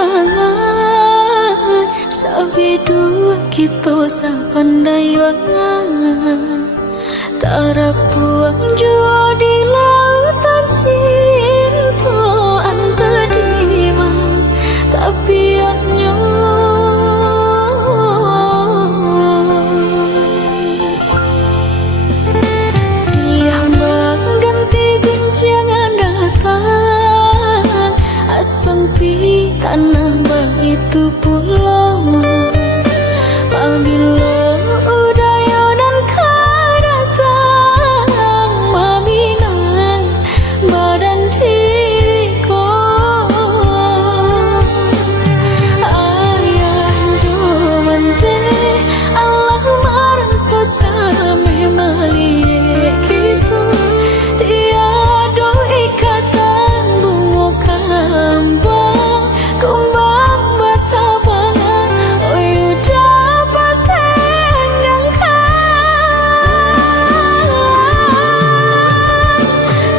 tangan sabi dua kita sapandai wangan tarapuang jua di lautan cinta antadima tapi hanya siang ganti guncangan datang asang pi tanah itu pulau pamilo udaya dan kadatang maminang badan diriku ayah jomante Allah marah secame malie gitu tiada ikatan bunga kambang kumbang batabangan oyo dapat tenggangkan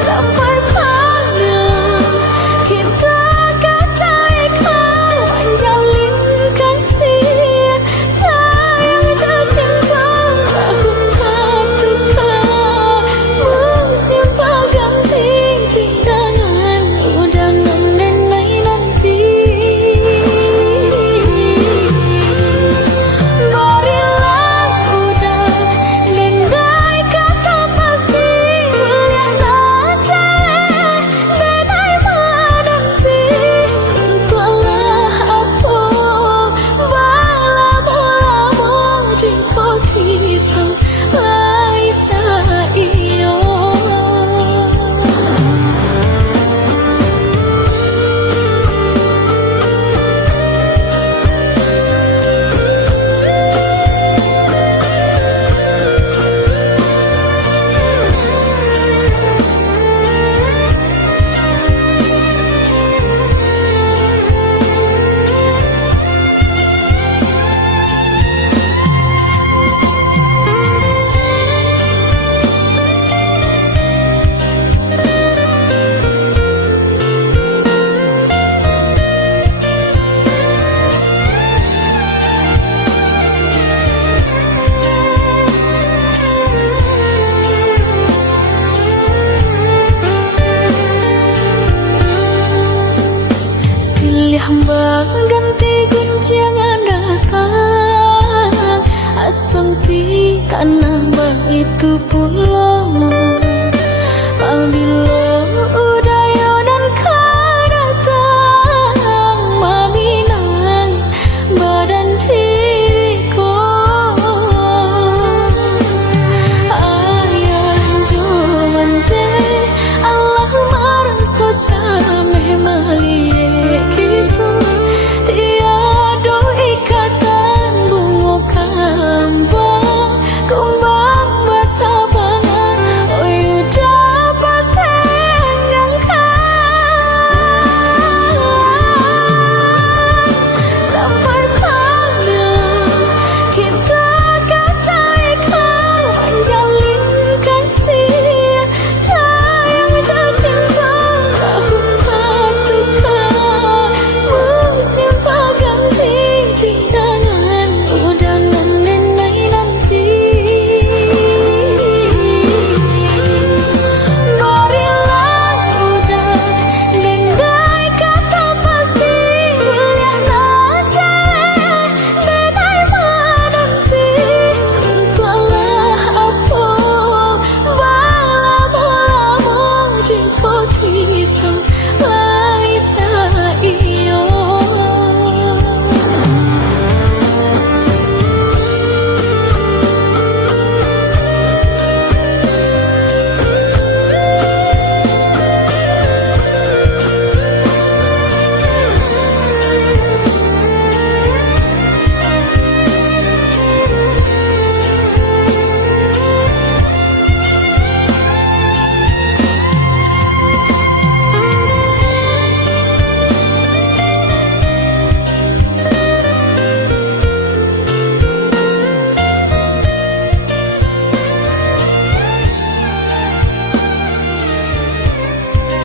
sampai pada kita katakan menjalin kasih sayang dan cinta tahun patukah musim ganti pindangan udah nenai nanti berilah udah ngendai kata pasti kuliah nanti nenai menanti entahlah apa bala bola jika kita laisa iyo hamba ganti guncangan datang asang pi tanah itu pulau